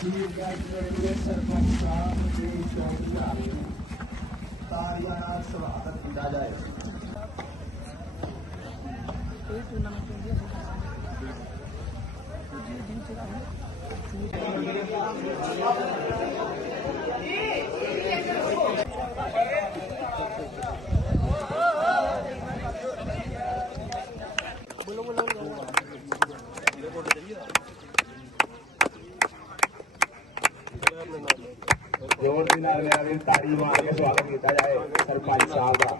सरपंच साहब के चौकीदार तारियां नाल स्वागत किया जाए। जोर के नाल मेरा भी ताड़ी मार के स्वागत किया जाए सरपंच साहब का।